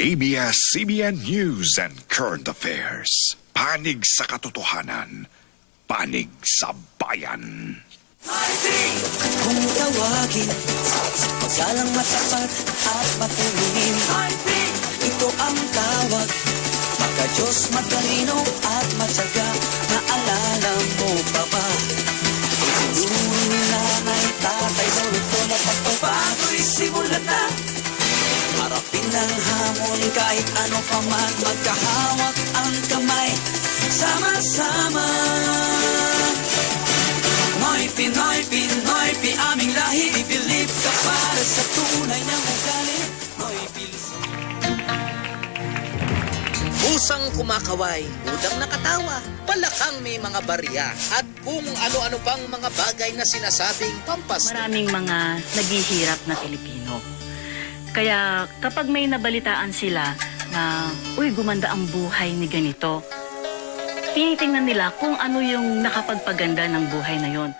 ABS-CBN News and Current Affairs. Panig sa katotohanan. Panig sa bayan. Kung tawagin, magsalang matapat at matuwin. Ito ang tawag, maka-Diyos, matalino at matyaga. Naalala mo pa ba? Ituturo ni nanay, tatay, lolo na pagpapago'y simulan na. Harapin ng hamon kahit ano pa man, magkahawak ang kamay, sama-sama. Pinoy, Pinoy, aming lahi, ibilib ka para sa tunay na ugali. Pusang kumakaway, udang nakatawa, palakang may mga barya, at kung ano-ano pang mga bagay na sinasabing pampasto. Maraming mga naghihirap na Pilipino. Kaya kapag may nabalitaan sila na, uy, gumanda ang buhay ni ganito, tinitingnan nila kung ano yung nakapagpaganda ng buhay na yon.